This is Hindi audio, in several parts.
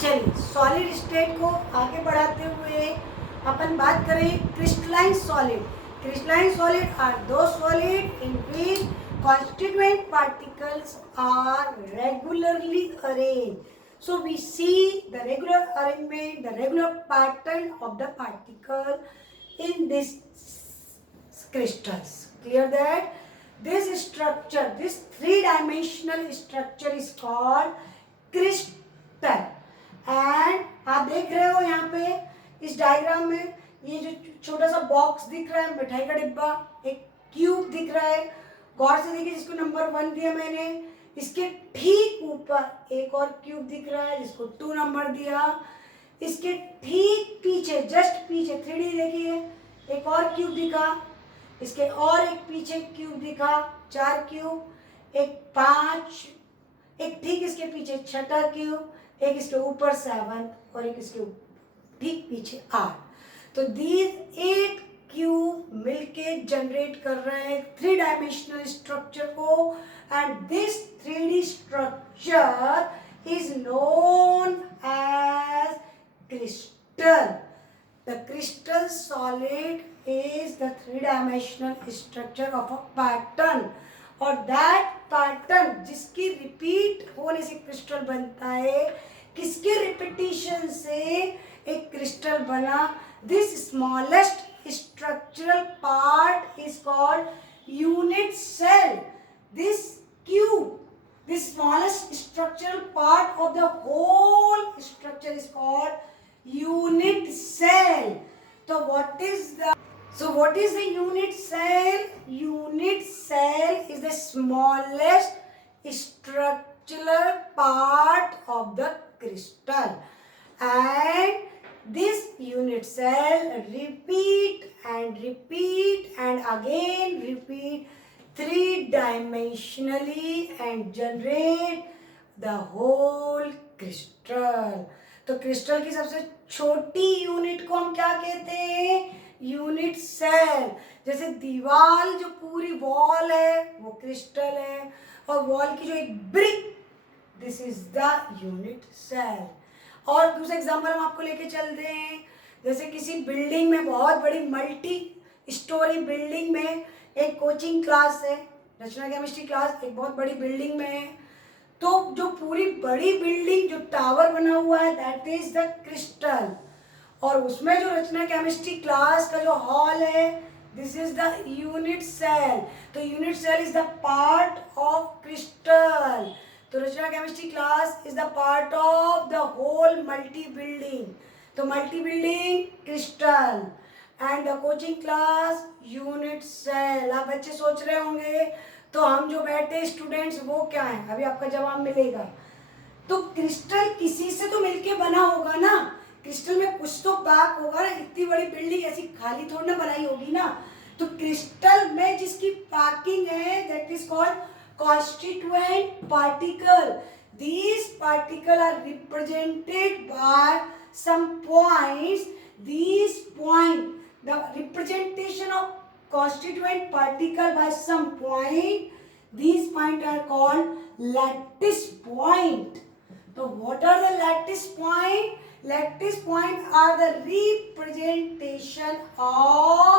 चलिए सॉलिड स्टेट को आगे बढ़ाते हुए अपन बात करें crystalline solid. Crystalline solid are those solid in which constituent particles are regularly arranged. So we see the regular arrangement, the regular pattern of the particle in these crystals. Clear that? This structure, this three-dimensional structure is called crystal. And आप देख रहे हो यहाँ पे इस डायग्राम में ये जो छोटा सा बॉक्स दिख रहा है, मिठाई का डिब्बा, एक क्यूब दिख रहा है. गौर से देखिए, जिसको नंबर 1 दिया मैंने, इसके ठीक ऊपर एक और क्यूब दिख रहा है जिसको 2 नंबर दिया. इसके ठीक पीछे, जस्ट पीछे 3D देखिए, एक और क्यूब दिखा. इसके और एक पीछे क्यूब दिखा, 4 क्यूब, एक 5, एक ठीक इसके पीछे छठा क्यूब, एक इसके ऊपर 7 और एक इसके ठीक पीछे 8. तो दीज 8 क्यूब मिलके जनरेट कर रहे हैं 3-डायमेंशनल स्ट्रक्चर को. And this 3D structure is known as crystal. The crystal solid is the three dimensional structure of a pattern. और दैट पैटर्न जिसकी रिपीट होने से क्रिस्टल बनता है, किसके रिपीटिशन से एक क्रिस्टल बना. This smallest structural part is called unit cell. This cube, this smallest structural part of the whole structure is called unit cell. So what is the unit cell? Unit cell is the smallest structural part of the crystal. And this unit cell repeat and again repeat 3-dimensionally and generate the whole crystal. तो क्रिस्टल की सबसे छोटी यूनिट को हम क्या कहते हैं? Unit cell. जैसे दीवार जो पूरी वॉल है वो क्रिस्टल है, और वॉल की जो एक brick, this is the unit cell. और दूसरा एग्जाम्पल हम आपको लेके चलते हैं. जैसे किसी बिल्डिंग में, बहुत बड़ी मल्टी स्टोरी बिल्डिंग में एक कोचिंग क्लास है, रचना केमिस्ट्री क्लास, एक बहुत बड़ी बिल्डिंग में है. तो जो पूरी बड़ी बिल्डिंग, जो टावर बना हुआ है, दैट इज द क्रिस्टल. और उसमें जो रचना केमिस्ट्री क्लास का जो हॉल है, this is the unit cell. तो unit cell is the part of crystal. तो Rachna chemistry class is the part of the whole multi building. तो multi building crystal and the coaching class unit cell. आप बच्चे सोच रहे होंगे तो हम जो बैठे स्टूडेंट्स वो क्या है, अभी आपका जवाब मिलेगा. तो क्रिस्टल किसी से तो मिलके बना होगा ना. क्रिस्टल में कुछ तो पैक होगा ना. इतनी बड़ी बिल्डिंग ऐसी खाली थोड़ी ना बनाई होगी ना. तो क्रिस्टल में जिसकी पैकिंग है, that is called constituent particle. These particles are represented by some points. These points, the representation of constituent particle by some point, these points are called lattice point. So what are the lattice point? Lattice point are the representation of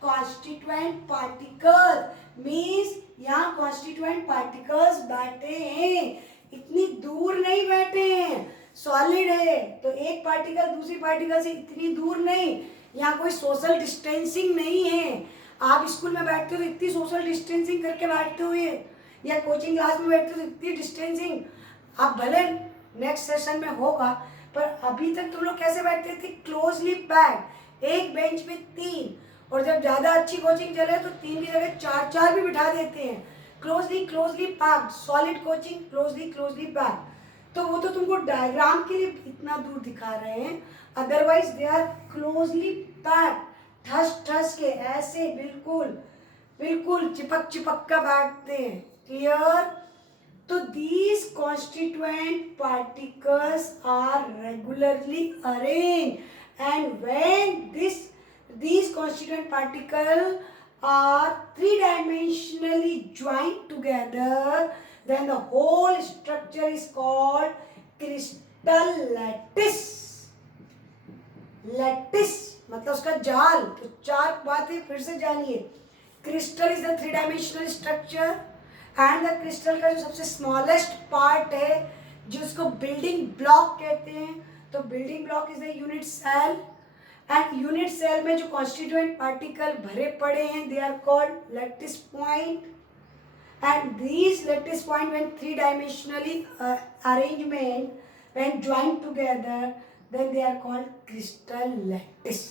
constituent particles. Means यहाँ कॉन्स्टिट्यूएंट पार्टिकल्स बैठे हैं, इतनी दूर नहीं बैठे हैं. सॉलिड है तो एक पार्टिकल दूसरी पार्टिकल से इतनी दूर नहीं. यहाँ कोई सोशल डिस्टेंसिंग नहीं है. आप स्कूल में बैठते हो तो इतनी सोशल डिस्टेंसिंग करके बैठते हो, या कोचिंग क्लास में बैठते हो तो इतनी डिस्टेंसिंग. आप भले नेक्स्ट सेशन में होगा, पर अभी तक तुम लोग कैसे बैठते थे? क्लोजली पैक्ड, एक बेंच पे 3. और जब ज़्यादा अच्छी कोचिंग चले तो 3 की जगह 4 भी बिठा देते हैं. Closely packed, solid coaching, closely packed. तो वो तो तुमको डायग्राम के लिए इतना दूर दिखा रहे हैं, otherwise they are closely packed. ठस के ऐसे बिल्कुल चिपक कर बैठते हैं. क्लियर? तो these constituent particles are regularly arrange, and when these constituent particles are 3-dimensionally joined together, then the whole structure is called crystal. Crystal lattice. Lattice मतलब उसका जाल। तो चार बातें फिर से जानिए। Crystal is the 3 dimensional structure and the crystal का जो सबसे स्मॉलेस्ट पार्ट है जिसको बिल्डिंग ब्लॉक कहते हैं, तो building block is the unit cell. And unit cell में जो कॉन्स्टिट्यूएंट पार्टिकल भरे पड़े हैं they are called lattice point. And these lattice point when three dimensionally arrangement when joined together then they are called crystal lattice.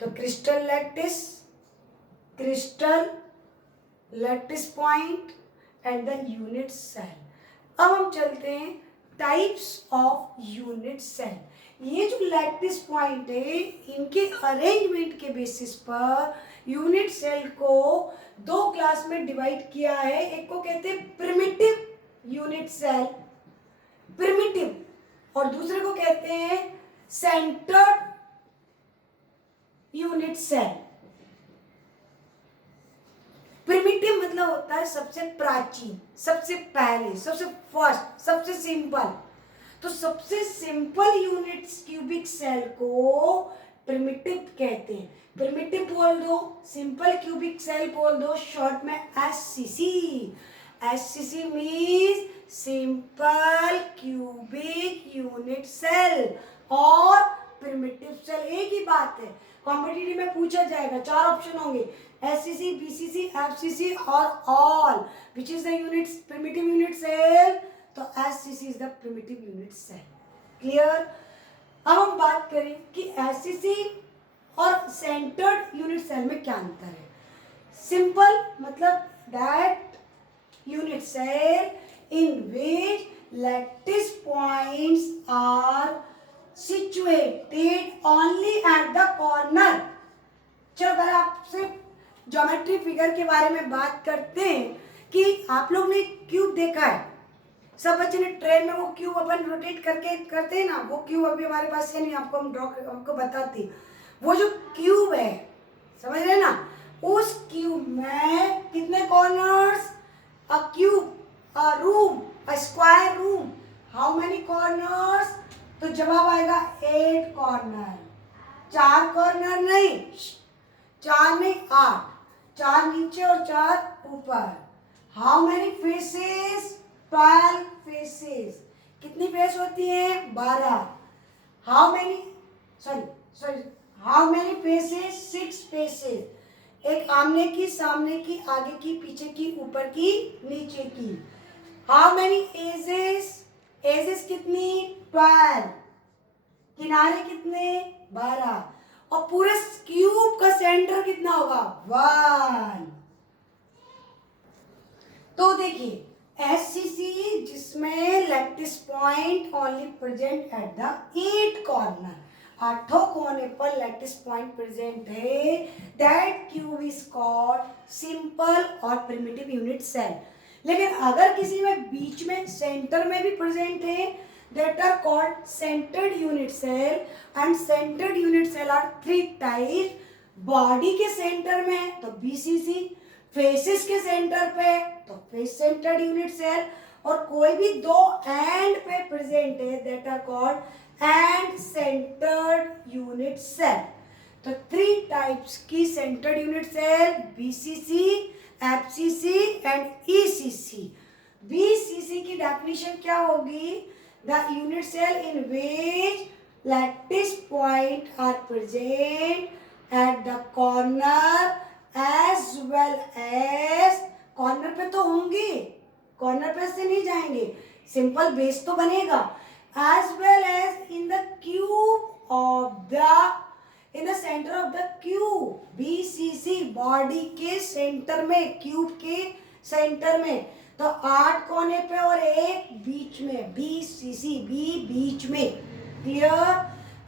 तो crystal lattice point and the unit cell. अब हम चलते हैं टाइप्स ऑफ यूनिट सेल। ये जो लैटिस पॉइंट है इनके अरेंजमेंट के बेसिस पर यूनिट सेल को दो क्लास में डिवाइड किया है। एक को कहते हैं प्रिमिटिव यूनिट सेल, प्रिमिटिव, और दूसरे को कहते हैं सेंटर्ड यूनिट सेल। प्रिमिटिव मतलब होता है सबसे प्राचीन, सबसे पहले, सबसे फर्स्ट, सबसे सिंपल। तो सबसे सिंपल यूनिट्स क्यूबिक सेल को प्रिमिटिव कहते हैं। प्रिमिटिव बोल दो, सिंपल क्यूबिक सेल बोल दो, शॉर्ट में SCC. SCC means simple cubic unit cell और प्रिमिटिव सेल एक ही बात है। कॉम्पिटिटिव में पूछा जाएगा, चार ऑप्शन होंगे, एससीसी, बीसीसी, एफसीसी और all. Which is the unit primitive unit cell? तो SCC is the primitive unit cell. Clear? अब हम बात करें कि एससीसी और सेंटर्ड यूनिट सेल में क्या अंतर है। सिंपल मतलब that unit cell in which lattice points are situated only at the corner। चलो पहले आपसे ज्योमेट्री फिगर के बारे में बात करते हैं कि आप लोग ने क्यूब देखा है, सब बच्चे ने ट्रेन में वो क्यूब अपन रोटेट करके करते हैं ना, वो क्यूब अभी हमारे पास है नहीं, आपको हम आपको बताती। वो जो क्यूब है समझ रहे ना, उस क्यूब में कितने corners? A cube, a room, a square room, how many corners? तो जवाब आएगा 8 कॉर्नर। 4 कॉर्नर नहीं, 4 नहीं 8, 4 नीचे और 4 ऊपर। How many faces? 12 फेसेस। कितनी फेस होती है? 12। How many how many faces? 6 faces. एक आमने की, सामने की, आगे की, पीछे की, ऊपर की, नीचे की। How many edges? एजेस कितनी? 12। किनारे कितने? 12। और पूरे क्यूब का सेंटर कितना होगा? 1। तो देखिए एससीसी जिसमें lattice point only present at the 8 corner, 8 कोने पर लैटिस पॉइंट प्रेजेंट है, that cube is called simple और प्रिमिटिव यूनिट सेल। लेकिन अगर किसी में बीच में सेंटर में भी प्रेजेंट है, that are called centered unit cell, and centered unit cell are 3 types। Body के सेंटर में तो बीसीसी, फेसेस के सेंटर पे तो फेस सेंटर्ड यूनिट सेल, और कोई भी दो एंड पे प्रेजेंट है that are called end centred unit cell. तो 3 टाइप्स की centred unit cell, BCC, FCC and ECC. BCC की डेफिनेशन क्या होगी? The unit cell in which lattice point are present at the corner as well as, corner पे तो होंगे, कॉर्नर पे से नहीं जाएंगे, सिंपल बेस तो बनेगा, as well as in the cube of the, in the center of the cube। BCC body के सेंटर में, क्यूब के सेंटर में, तो 8 कोने पे और एक बीच में, बीसीसी, बी बीच में। Clear?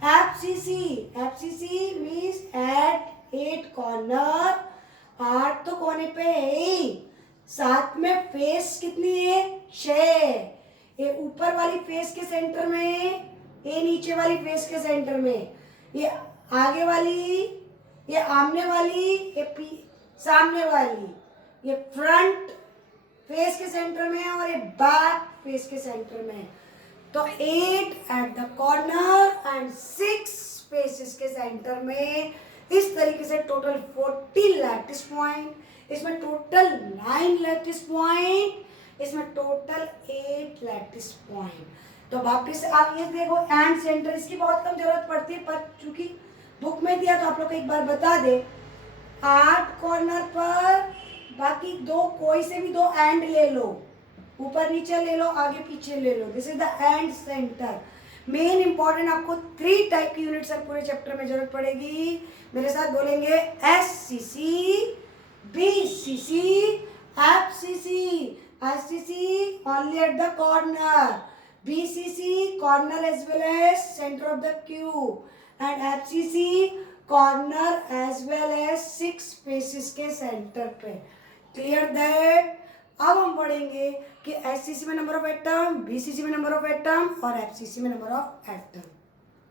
FCC, FCC means at 8 corner, 8 तो कोने पे है, साथ में फेस कितनी है? 6। ये ऊपर वाली फेस के सेंटर में, ये नीचे वाली फेस के सेंटर में, ये आगे वाली, ये आमने वाली, ये सामने वाली, ये फ्रंट फेस के सेंटर में और ये बैक फेस के सेंटर में। तो 8 at the corner and 6 spaces के सेंटर में। इस तरीके से टोटल 40 लैटिस पॉइंट, इसमें टोटल 9 लैटिस पॉइंट, इसमें टोटल 8 लैटिस पॉइंट। तो वापिस आप ये देखो एंड सेंटर, इसकी बहुत कम जरूरत पड़ती है, पर चूंकि बुक में दिया तो आप लोग को एक बार बता दे। 8 कॉर्नर पर बाकी दो, कोई से भी दो एंड ले लो, ऊपर नीचे ले लो, आगे पीछे ले लो, this is the end centre. Main important आपको 3 टाइप की यूनिट्स पूरे चैप्टर में जरूरत पड़ेगी। मेरे साथ बोलेंगे SCC, BCC, FCC। SCC only at the corner, BCC corner as well as center of the cube, and FCC corner as well as 6 spaces के सेंटर पे। Clear that? अब हम पढ़ेंगे कि SCC में नंबर ऑफ एटम, BCC में नंबर ऑफ एटम और FCC में नंबर ऑफ एटम।